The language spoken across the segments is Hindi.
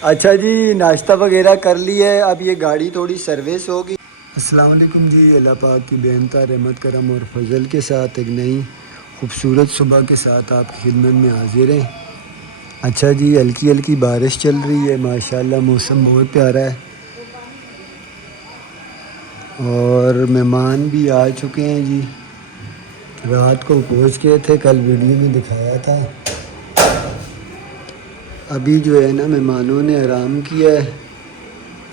अच्छा जी, नाश्ता वगैरह कर लिया है। अब ये गाड़ी थोड़ी सर्विस होगी। अस्सलाम वालेकुम जी। अल्लाह पाक की बेनता रहमत करम और फजल के साथ एक नई खूबसूरत सुबह के साथ आपकी खिदमत में हाजिर हैं। अच्छा जी, हल्की हल्की बारिश चल रही है, माशाल्लाह मौसम बहुत प्यारा है। और मेहमान भी आ चुके हैं जी। रात को पहुंच गए थे, कल वीडियो में दिखाया था। अभी जो है ना, मेहमानों ने आराम किया है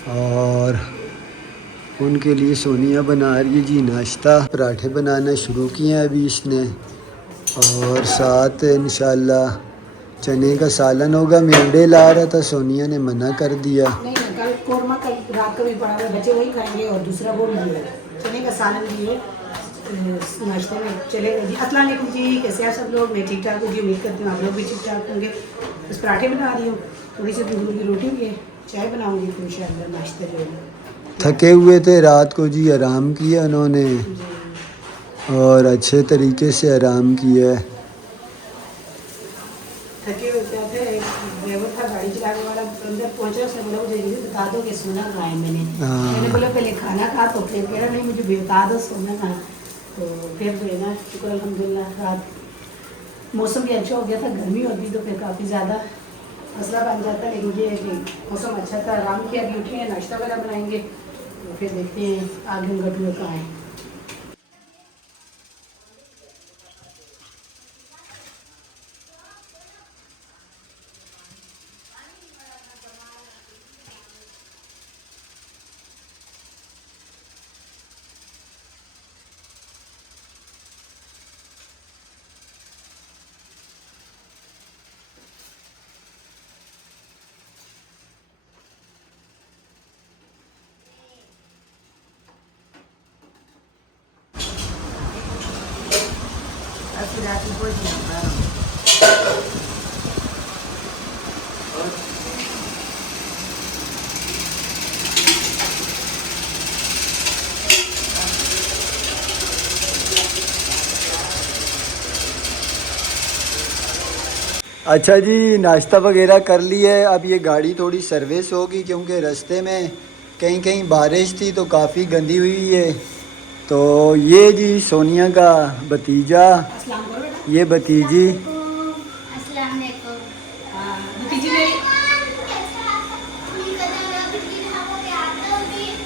और उनके लिए सोनिया बना रही है जी नाश्ता। पराठे बनाना शुरू किए हैं अभी इसने। और साथ इंशाल्लाह चने का सालन होगा। मैं अंडे ला रहा था, सोनिया ने मना कर दिया। नहीं कल कोरमा कल रात का भी पड़ा हुआ है, बच्चे वही खाएंगे और दूसरा वो भी है चने का सालन भी है। नाश्ते में चलेगा जी। अस्सलाम वालेकुम जी, कैसे हैं सब लोग? मैं ठीक ठाक हूँ जी, उम्मीद करती हूँ आप लोग भी ठीक ठाक होंगे। बस पराठे बना रही हूँ, थोड़ी सी दूध की रोटी भी है, चाय बनाऊँगी तो इंशाल्लाह नाश्ता जो है ना। थके हुए थे रात को जी, आराम किया उन्होंने जी और अच्छे तरीके से आराम किया है। थके हुए थे। एक ड्राइवर था गाड़ी चलाने वाला, अंदर पहुंचा, उसने बोला मुझे ये बता दो कि सोना कहाँ है। मैंने बोला पहले खाना खा, तो फिर कह रहा नहीं मुझे बता दो सोना कहाँ है। तो फिर जो है ना, शुक्र अल्हम्दुलिल्लाह रात मौसम भी अच्छा हो गया था। गर्मी होती तो फिर काफ़ी ज़्यादा मसला बन जाता, लेकिन ये है कि मौसम अच्छा था, आराम किया। अभी उठे हैं, नाश्ता वगैरह बनाएंगे तो फिर देखते हैं आगे उनका टूर कहाँ है। अच्छा जी, नाश्ता वगैरह कर लिया है। अब ये गाड़ी थोड़ी सर्विस होगी क्योंकि रास्ते में कहीं कहीं बारिश थी तो काफ़ी गंदी हुई है। तो ये जी सोनिया का भतीजा, अस्सलाम करो बेटा। ये भतीजी। अस्सलाम वालेकुम। भतीजी मेरी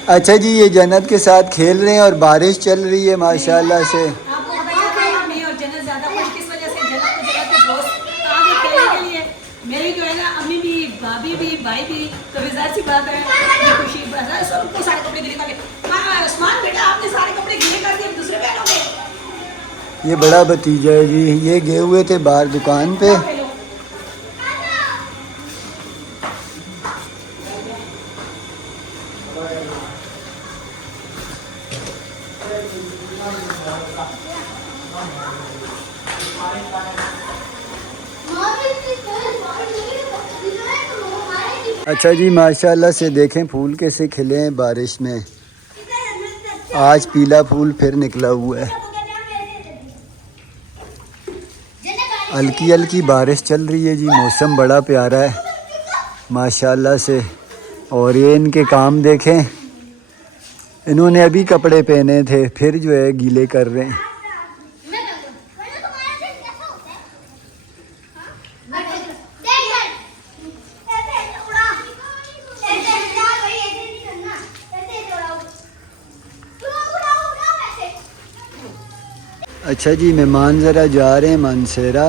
अच्छा जी, ये जन्नत के साथ खेल रहे हैं और बारिश चल रही है नहीं, माशाल्लाह से। आपको बताइए कि मैं और जन्नत ज़्यादा खुश किस वजह से? जन्नत को जगह पे दोस्त कहाँ गए खेलने के लिए? मेरी जो है ना अम्मी भी, भाभी भी, भाई भी, तो जाहिर सी बात है ये खुशी बस है। सबको सारे कपड़े गिले करके। हाँ उस्मान बेटा, आपने सारे कपड़े गिले कर दिए, दूसरे पहनोगे? ये बड़ा भतीजा है जी, ये गए हुए थे बाहर दुकान पे। आप पहनो। अच्छा जी, माशाल्लाह से देखें फूल कैसे खिले हैं बारिश में। आज पीला फूल फिर निकला हुआ है। हल्की हल्की बारिश चल रही है जी, मौसम बड़ा प्यारा है माशाल्लाह से। और ये इनके काम देखें, इन्होंने अभी कपड़े पहने थे फिर जो है गीले कर रहे हैं। अच्छा जी, मेहमान ज़रा जा रहे हैं मानसेरा।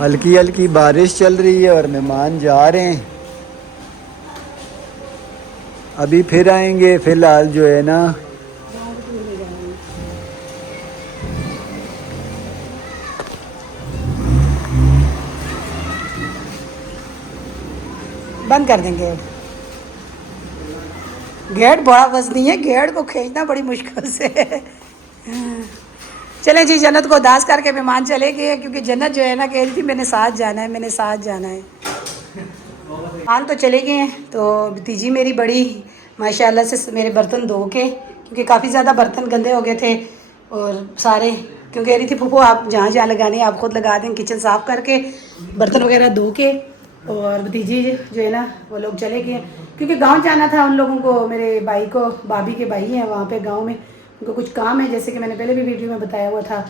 हल्की हल्की बारिश चल रही है और मेहमान जा रहे हैं। अभी फिर आएंगे, फ़िलहाल जो है ना बंद कर देंगे। गेट बड़ा वजनी है, गेट को खींचना बड़ी मुश्किल से। चले जी, जन्नत को उदास करके मेहमान चले गए क्योंकि जन्नत जो है ना कह रही थी मैंने साथ जाना है, मैंने साथ जाना है। मेहमान तो चले गए हैं। तो भतीजी मेरी बड़ी माशाल्लाह से मेरे बर्तन धो के, क्योंकि काफ़ी ज़्यादा बर्तन गंदे हो गए थे, और सारे क्यों कह रही थी फूफो आप जहाँ जहाँ लगाने हैं आप खुद लगा दें, किचन साफ़ करके बर्तन वगैरह धो के। और भतीजी जो है ना वो लोग चले गए क्योंकि गांव जाना था उन लोगों को, मेरे भाई को, भाभी के भाई हैं वहाँ पे गांव में, उनको कुछ काम है जैसे कि मैंने पहले भी वीडियो में बताया हुआ था।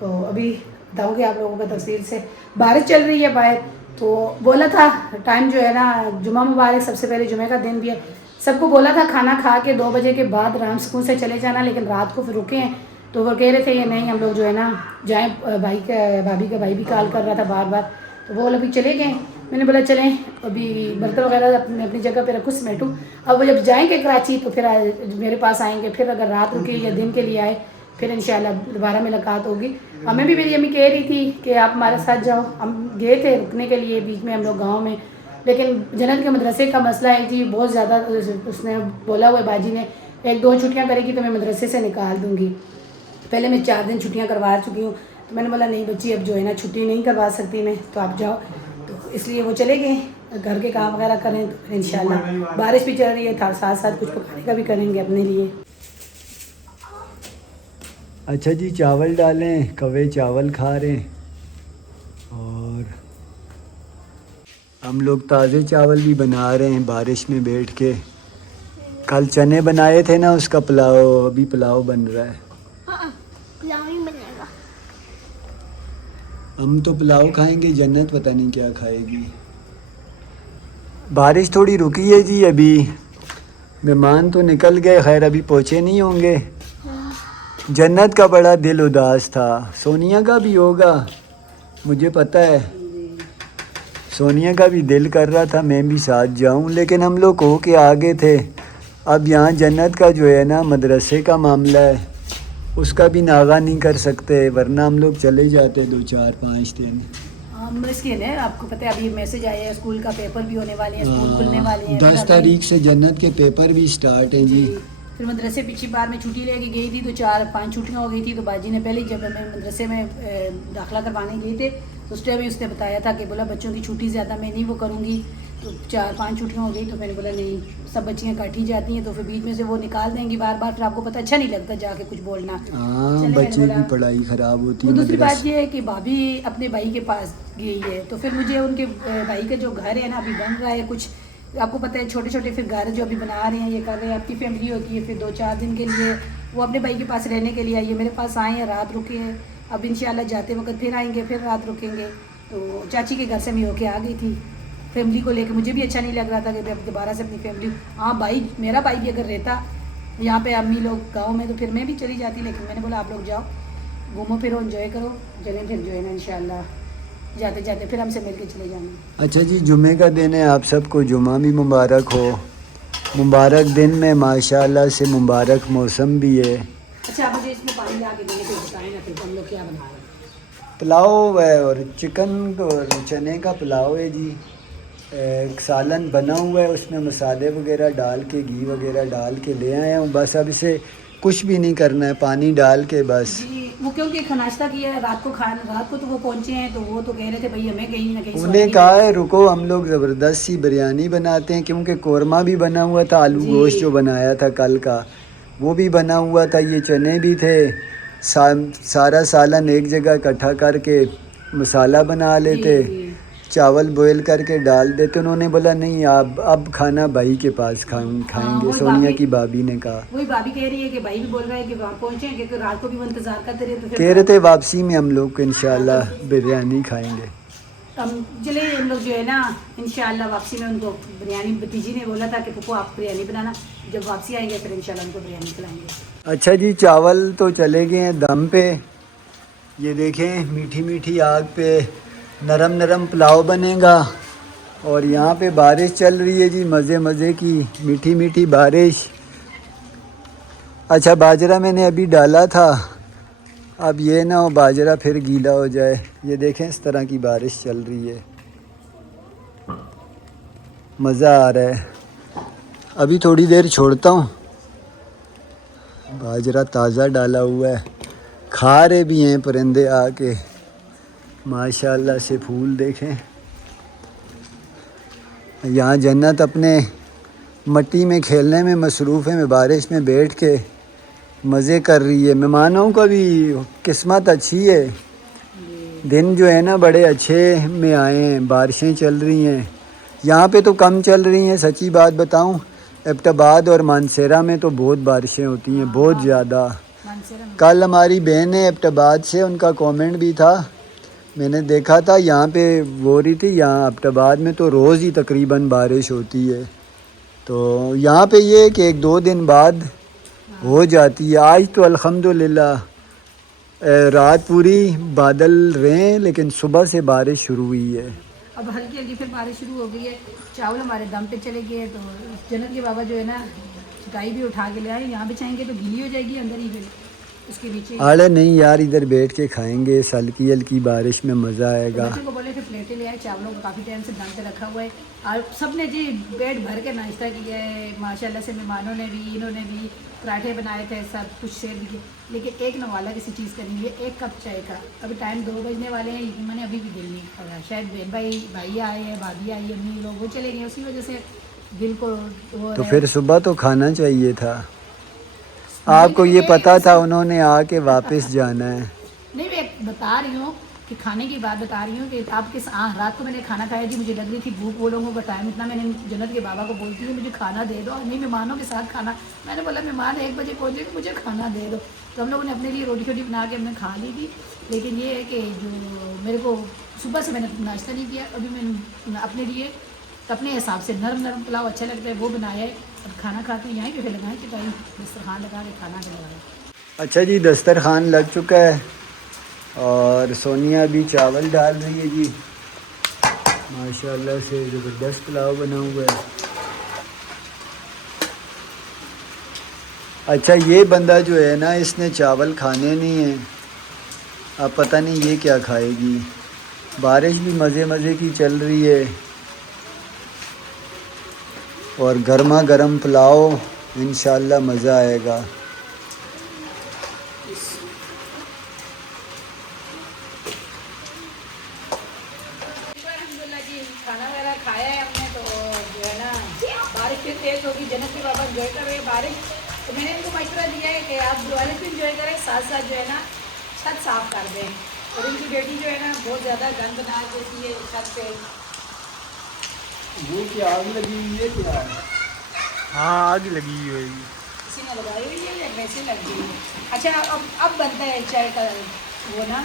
तो अभी बताऊँगी आप लोगों को तफसील से। बारिश चल रही है बाहर, तो बोला था टाइम जो है ना जुमा मुबारक, सबसे पहले जुमे का दिन भी है, सबको बोला था खाना खा के 2 बजे के बाद आराम सुकून से चले जाना, लेकिन रात को फिर रुके हैं। तो वो कह रहे थे ये नहीं हम लोग जो है ना जाएँ, भाई का भाभी का भाई भी कॉल कर रहा था बार बार, तो वो अभी चले गए। मैंने बोला चलें अभी बर्तन वगैरह अपनी जगह पे रखूँ समेटूँ, अब वो जब जाएंगे कराची तो फिर मेरे पास आएंगे, फिर अगर रात रुके या दिन के लिए आए फिर इंशाल्लाह दोबारा मुलाकात होगी। हमें भी मेरी अम्मी कह रही थी कि आप हमारे साथ जाओ, हम गए थे रुकने के लिए बीच में हम लोग गाँव में, लेकिन जन्नत के मदरसे का मसला है जी बहुत ज़्यादा, उसने बोला हुआ बाजी ने 1-2 छुट्टियाँ करेगी तो मैं मदरसे से निकाल दूँगी। पहले मैं 4 दिन छुट्टियाँ करवा चुकी हूँ, तो मैंने बोला नहीं बच्ची अब जो है ना छुट्टी नहीं करवा सकती मैं, तो आप जाओ। तो इसलिए वो चले गए, घर के काम वगैरह करें तो फिर इंशाल्लाह। बारिश भी चल रही है था, साथ साथ कुछ पकाने का भी करेंगे अपने लिए। अच्छा जी, चावल डालें, कवे चावल खा रहे हैं और हम लोग ताज़े चावल भी बना रहे हैं बारिश में बैठ के। कल चने बनाए थे ना उसका पुलाव, अभी पुलाव बन रहा है। पुलाव ही बनेगा। हम तो पुलाव खाएंगे, जन्नत पता नहीं क्या खाएगी। बारिश थोड़ी रुकी है जी अभी, मेहमान तो निकल गए, खैर अभी पहुँचे नहीं होंगे। जन्नत का बड़ा दिल उदास था, सोनिया का भी होगा मुझे पता है, सोनिया का भी दिल कर रहा था मैं भी साथ जाऊं, लेकिन हम लोग हो के आगे थे। अब यहाँ जन्नत का जो है ना मदरसे का मामला है, उसका भी नागा नहीं कर सकते, वरना हम लोग चले जाते 2-4-5 दिन। मुश्किल है, आपको पता है अभी मैसेज आया है स्कूल का, पेपर भी होने वाले हैं, स्कूल खुलने वाले हैं। 10 तारीख से जन्नत के पेपर भी स्टार्ट हैं जी। फिर मदरसे पिछली बार में छुट्टी लेके गई थी तो 4-5 छुट्टियाँ हो गई थी, तो बाजी ने पहले जब मैं मदरसे में दाखिला करवाने गए थे तो उस टाइम भी उसने बताया था कि बोला बच्चों की छुट्टी ज़्यादा मैं नहीं वो करूँगी, तो 4-5 छुट्टियाँ हो गई। तो मैंने बोला नहीं, सब बच्चियाँ काटी जाती हैं तो फिर बीच में से वो निकाल देंगी बार बार, फिर आपको पता अच्छा नहीं लगता जाके कुछ बोलना। बच्चे की पढ़ाई ख़राब होती है। दूसरी बात ये है कि भाभी अपने भाई के पास गई है, तो फिर मुझे उनके भाई का जो घर है ना अभी बन रहा है कुछ, आपको पता है छोटे छोटे फिर घर जो अभी बना रहे हैं, ये कर रहे हैं, आपकी फैमिली होती है, फिर 2-4 दिन के लिए वो अपने भाई के पास रहने के लिए आई है, मेरे पास आए हैं, रात रुके हैं, अब इंशाल्लाह जाते वक्त फिर आएंगे, फिर रात रुकेंगे। तो चाची के घर से मैं होके आ गई थी, फैमिली को लेकर मुझे भी अच्छा नहीं लग रहा था कि मैं दोबारा से अपनी फैमिली, हाँ भाई मेरा भाई भी अगर रहता यहाँ पे अम्मी लोग गाँव में तो फिर मैं भी चली जाती, लेकिन मैंने बोला आप लोग जाओ घूमो फिरो एंजॉय करो, चलें फिर जो है ना इंशाल्लाह जाते जाते फिर हमसे मिल के चले जाना। अच्छा जी, जुमे का दिन है, आप सबको जुमा भी मुबारक हो। मुबारक दिन में माशाल्लाह से मुबारक मौसम भी है। अच्छा मुझे इसमें पानी ला के देंगे तो बताएं ना फिर हम लोग क्या बना रहे हैं। पुलाव है और चिकन और चने का पुलाव है जी। एक सालन बना हुआ है, उसमें मसाले वगैरह डाल के घी वगैरह डाल के ले आया हूँ, बस अब इसे कुछ भी नहीं करना है, पानी डाल के बस। जी वो क्योंकि नाश्ता किया है रात को तो वो पहुंचे हैं, तो वो तो कह रहे थे भाई हमें कहीं ना कहीं उन्हें कहा है रुको हम लोग ज़बरदस्त सी बिरयानी बनाते हैं, क्योंकि कोरमा भी बना हुआ था, आलू गोश्त जो बनाया था कल का वो भी बना हुआ था, ये चने भी थे, सारा सालन एक जगह इकट्ठा करके मसाला बना लेते, चावल बॉयल करके डाल देते। उन्होंने बोला नहीं आप अब खाना भाई के पास खाएंगे, सोनिया की भाभी ने कहा। वही भाभी कह रही है कि भाई भी बोल रहा है कि वहाँ पहुँचे क्योंकि रात को भी वो इंतजार करते रहे, तो कह रहे थे वापसी में हम लोग इंशाल्लाह बिरयानी खाएंगे। हम चले हम लोग जो है ना इंशाल्लाह वापसी में उनको बिरयानी, भतीजी ने बोला था कि पप्पू आप बिरयानी बनाना, जब वापसी आएंगे फिर इंशाल्लाह उनको बिरयानी खिलाएंगे। अच्छा जी, चावल तो चले गए हैं दम पे, ये देखें मीठी मीठी आग पे नरम नरम पुलाव बनेगा। और यहाँ पे बारिश चल रही है जी, मज़े मज़े की मीठी मीठी बारिश। अच्छा बाजरा मैंने अभी डाला था, अब ये ना हो बाजरा फिर गीला हो जाए। ये देखें इस तरह की बारिश चल रही है, मज़ा आ रहा है। अभी थोड़ी देर छोड़ता हूँ, बाजरा ताज़ा डाला हुआ है, खा रहे भी हैं परिंदे आके, माशाल्लाह से फूल देखें। यहाँ जन्नत अपने मट्टी में खेलने में मसरूफ़ है, मैं बारिश में बैठ के मज़े कर रही है। मेहमानों का भी किस्मत अच्छी है, दिन जो है ना बड़े अच्छे में आए हैं। बारिशें चल रही हैं, यहाँ पे तो कम चल रही हैं, सच्ची बात बताऊं एबटाबाद और मानसेरा में तो बहुत बारिशें होती हैं, बहुत ज़्यादा। कल हमारी बहन है एबटाबाद से, उनका कमेंट भी था, मैंने देखा था, यहाँ पे वो रही थी, यहाँ एबटाबाद में तो रोज़ ही तकरीबन बारिश होती है। तो यहाँ पे ये कि 1-2 दिन बाद हो जाती है। आज तो अल्हम्दुलिल्लाह रात पूरी बादल रहे, लेकिन सुबह से बारिश शुरू हुई है। अब हल्की हल्की फिर बारिश शुरू हो गई है। चावल हमारे दम पे चले गए, तो जन्नत के बाबा जो है ना गाय भी उठा के ले आए। यहाँ बिछाएंगे तो गीली हो जाएगी अंदर ही, फिर उसके नीचे। अरे नहीं यार, इधर बैठ के खाएंगे, हल्की हल्की बारिश में मज़ा आएगा। बच्चे को बोले थे प्लेटें ले आए, चावलों को काफ़ी टाइम से दम पे रखा हुआ है, और सबने जी पेट भर के नाश्ता किया है माशाल्लाह से। मेहमानों ने भी, इन्होंने भी पराठे बनाए थे, सब कुछ शेयर भी किए, लेकिन एक नवाला किसी चीज़ का नहीं है, 1 कप चाय का। अभी टाइम 2 बजने वाले हैं, मैंने अभी भी दिल नहीं पड़ा। शायद बहन भाई आए हैं, भाभी आई, अम्मी लोग वो चले गए, उसी वजह से दिल को वो तो फिर सुबह तो खाना चाहिए था, आपको ये पता था उन्होंने आके वापस जाना है। नहीं, मैं बता रही हूँ कि खाने की बात बता रही हूँ कि आपके रात को मैंने खाना खाया जी, मुझे लग रही थी भूख, वो लोगों का टाइम इतना, मैंने जन्नत के बाबा को बोलती हूँ मुझे खाना दे दो, और नहीं मेहमानों के साथ खाना। मैंने बोला मेहमान 1 बजे पहुँचे, मुझे खाना दे दो। तो हम लोगों ने अपने लिए रोटी शोटी बना के हमने खा ली थी, लेकिन ये है कि जो मेरे को सुबह से मैंने नाश्ता नहीं किया, अभी मैंने अपने लिए अपने हिसाब से नरम नरम पुलाव अच्छा लगता है वो बनाया है। अब खाना खाते हैं, यहीं पे फिर लगाएं कि टाइम दस्तरखान लगा के खाना खिलाएं। अच्छा जी, दस्तरखान लग चुका है और सोनिया भी चावल डाल रही है जी, माशाल्लाह से ज़बरदस्त पुलाव बना हुआ है। अच्छा, ये बंदा जो है ना, इसने चावल खाने नहीं हैं, अब पता नहीं ये क्या खाएगी। बारिश भी मज़े मज़े की चल रही है और गर्मा गर्म पुलाव, इंशाल्लाह मज़ा आएगा। खाना वगैरह खाया है हमने, तो जो है ना बारिश फिर तेज होगी, जन्नत के बाबा एंजॉय कर रहे हैं बारिश। तो मैंने इनको मशवरा दिया है कि आप बारिश भी इंजॉय करें, साथ साथ जो है ना छत साफ कर दें। और इनकी बेटी जो है ना बहुत ज़्यादा गंद बना देती है छत पे। वो क्या आग लगी हुई है क्या? हाँ, आग लगी हुई है। किसी ने लगाई हुई है या वैसे लग गई है? अच्छा, अब बनता है चाय का वो ना,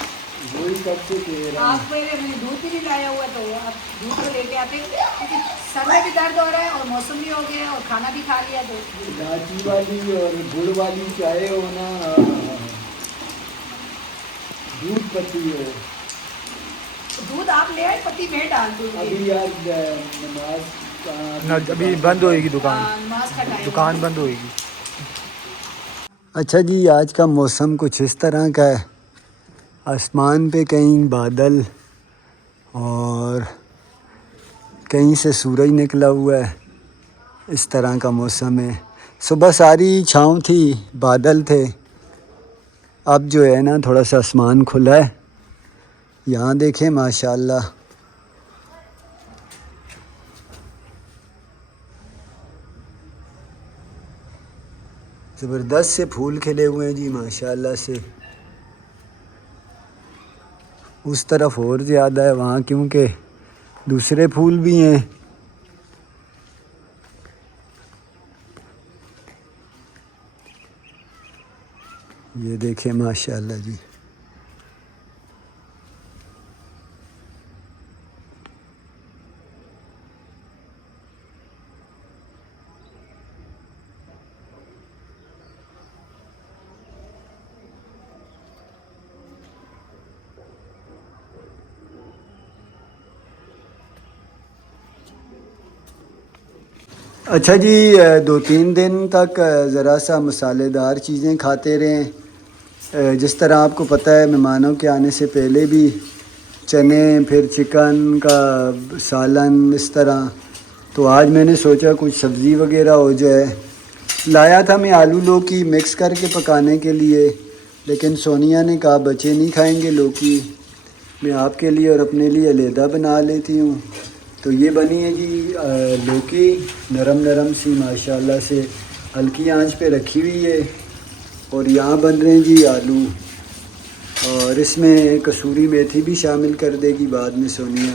वही कब से कह रहा हूँ। आप पहले मैंने दूध भी नहीं लाया हुआ, तो आप दूध को लेके आते, क्योंकि सर में भी दर्द हो रहा है और मौसम भी हो गया और खाना भी खा लिया। तो इलायची वाली और गुड़ वाली चाय हो ना, दूध पत्ती हो। दूध आप ले आए, पत्ती में डाल दूँ अभी यार नमाज ना, अभी बंद होएगी दुकान, नमाज का टाइम। दुकान बंद होएगी। अच्छा जी, आज का मौसम कुछ इस तरह का है, आसमान पे कहीं बादल और कहीं से सूरज निकला हुआ है, इस तरह का मौसम है। सुबह सारी छाँव थी, बादल थे, अब जो है ना थोड़ा सा आसमान खुला है। यहाँ देखें माशाल्लाह, ज़बरदस्त से फूल खिले हुए हैं जी माशाल्लाह से। उस तरफ और ज़्यादा है वहाँ, क्योंकि दूसरे फूल भी हैं। ये देखें माशाल्लाह जी। अच्छा जी, 2-3 दिन तक ज़रा सा मसालेदार चीज़ें खाते रहें। जिस तरह आपको पता है, मेहमानों के आने से पहले भी चने, फिर चिकन का सालन, इस तरह। तो आज मैंने सोचा कुछ सब्ज़ी वगैरह हो जाए। लाया था मैं आलू लौकी मिक्स करके पकाने के लिए, लेकिन सोनिया ने कहा बच्चे नहीं खाएंगे लौकी, मैं आपके लिए और अपने लिए अलहदा बना लेती हूँ। तो ये बनी है जी लौकी, नरम नरम सी माशाल्लाह से, हल्की आंच पे रखी हुई है और यहाँ बन रहे हैं जी आलू, और इसमें कसूरी मेथी भी शामिल कर देगी बाद में सोनिया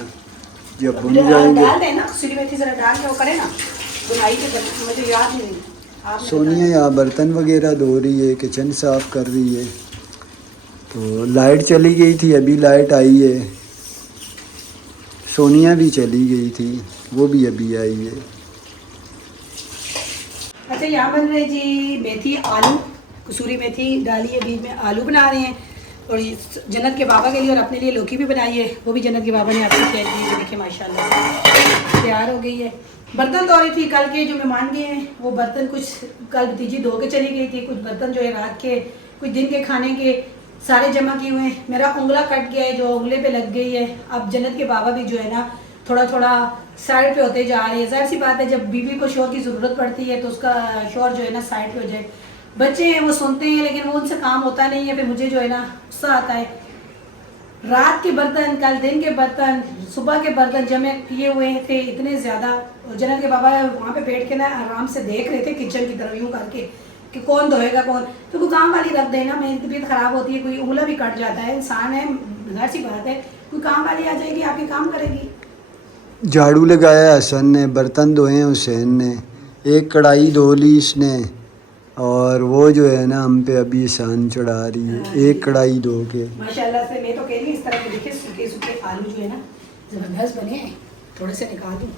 जब भुन जाएंगे। डाल देना कसूरी मेथी जरा डाल के वो करे ना बुनाई के, मुझे याद नहीं। आपने सोनिया यहाँ बर्तन वगैरह धो रही है, किचन साफ़ कर रही है। तो लाइट चली गई थी, अभी लाइट आई है। सोनिया भी चली गई थी, वो भी अभी आई है। अच्छा यहाँ बन रहे जी मेथी आलू, कसूरी मेथी डाली है, बीच में आलू बना रहे हैं। और ये जन्नत के बाबा के लिए और अपने लिए लौकी भी बनाई है, वो भी जन्नत के बाबा ने आपसे कह दी है। देखिए माशाल्लाह से तैयार हो गई है। बर्तन धो रही थी, कल के जो मेहमान गए हैं वो बर्तन कुछ कल भतीजी धो के चली गई थी, कुछ बर्तन जो है रात के कुछ दिन के खाने के सारे जमा किए हुए हैं। मेरा उंगला कट गया है जो उंगले पे लग गई है। अब जन्नत के बाबा भी जो है ना थोड़ा थोड़ा साइड पे होते जा रहे हैं। जाहिर सी बात है जब बीवी को शोर की ज़रूरत पड़ती है तो उसका शोर जो है ना साइड पे हो जाए। बच्चे हैं वो सुनते हैं लेकिन वो उनसे काम होता नहीं है, फिर मुझे जो है ना गुस्सा आता है। रात के बर्तन, कल दिन के बर्तन, सुबह के बर्तन जमे किए हुए थे इतने ज़्यादा। और जन्नत के बाबा वहाँ पे बैठ के ना आराम से देख रहे थे किचन की तरफ यूँ करके कि कौन धोएगा कौन। तो कोई काम वाली रख देना, मेरी तबीयत ख़राब होती है, कोई उंगला भी कट जाता है, इंसान है, जाहिर सी बात है कोई काम वाली आ जाएगी आपके काम करेगी। झाड़ू लगाया हसन ने, बर्तन धोए हैं हुसैन ने, एक कढ़ाई धो ली इसने, और वो जो है ना हम पे अभी एहसान चढ़ा रही है एक कढ़ाई धो के। माशाल्लाह से मैं तो कह रही हूँ इस तरह के देखिए सूखे सूखे आलू जो है ना ज़बरदस्त बने हैं। थोड़े से निकाल दूँ,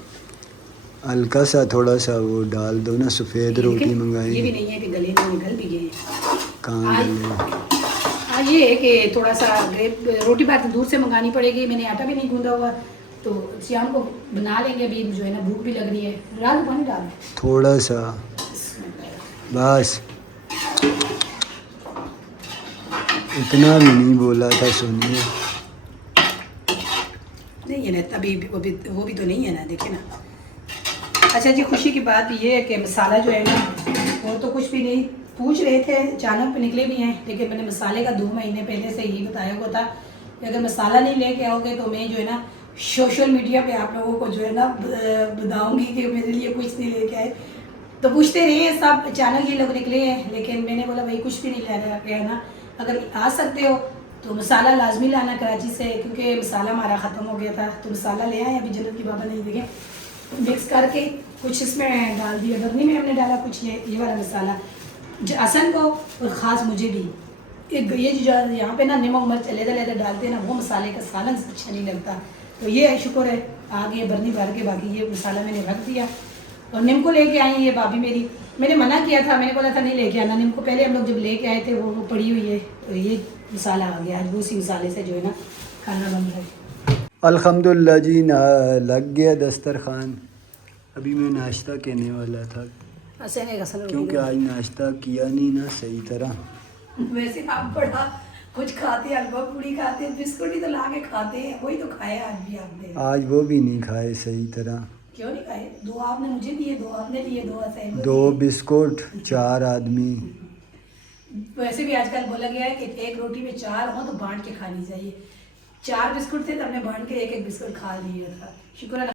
हल्का सा थोड़ा सा वो डाल दो ना, सफ़ेद रोटी ये भी मंगाई। नहीं है कि गले में निकल भी गए हैं। कहाँ गले? हाँ ये है कि थोड़ा सा रोटी बात दूर से मंगानी पड़ेगी। मैंने आटा भी नहीं गूंदा हुआ तो शाम को बना लेंगे। अभी जो है ना भूख भी लग रही है। डाल पानी डाल थोड़ा सा बस, इतना भी नहीं बोला था सोनिया। नहीं है ना तभी वो भी तो नहीं है ना, देखिए ना। अच्छा जी खुशी की बात ये है कि मसाला जो है ना वो तो कुछ भी नहीं पूछ रहे थे, अचानक पे निकले भी हैं, लेकिन मैंने मसाले का 2 महीने पहले से ही बताया हुआ था कि अगर मसाला नहीं लेके आओगे तो मैं जो है ना सोशल मीडिया पे आप लोगों को जो है ना बताऊंगी कि मेरे लिए कुछ नहीं लेके आए। तो पूछते रहे सब, अचानक ये लोग निकले हैं, लेकिन मैंने बोला भाई कुछ भी नहीं लाना गया ना, अगर आ सकते हो तो मसाला लाजमी लाना कराची से, क्योंकि मसाला हमारा ख़त्म हो गया था। तो मसाला ले आए, अभी जन्नत की बाबा नहीं देखें मिक्स करके कुछ इसमें डाल दिया, बर्नी में हमने डाला कुछ ये वाला मसाला हसन को और ख़ास मुझे भी। ये जो यहाँ पे ना नमक मिर्च अलग डालते हैं ना वो मसाले का सालन अच्छा नहीं लगता। तो ये है शुक्र है आ गए बर्नी भर के, बाकी ये मसाला मैंने रख दिया। और नीमको लेके आई ये भाभी मेरी, मैंने मना किया था, मैंने बोला था नहीं लेके आना नीमको, पहले हम लोग जब लेके आए थे वो पड़ी हुई है। तो ये मसाला आ गया, आज उसी मसाले से जो है ना खाना बन रहा है। अल्हम्दुलिल्लाह जी ना लग गया दस्तरखान। अभी मैं नाश्ता कहने वाला था क्योंकि आज नाश्ता किया नहीं ना सही तरह। वैसे आप बड़ा कुछ खाते हैं, हलवा पूड़ी खाते हैं, बिस्कुट ही तो ला के खाते हैं, वही तो खाया आज भी आपने। आज वो भी नहीं खाए सही तरह। क्यों नहीं खाए? 2 आपने मुझे दिए, 2 आपने दिए, 2 असेंबली 2 बिस्कुट 4 आदमी। वैसे भी आजकल बोला गया है कि एक रोटी में 4 हो तो बांट के खानी चाहिए। 4 बिस्कुट थे तो हमने बांट के एक बिस्कुट खा लिया था। शुक्र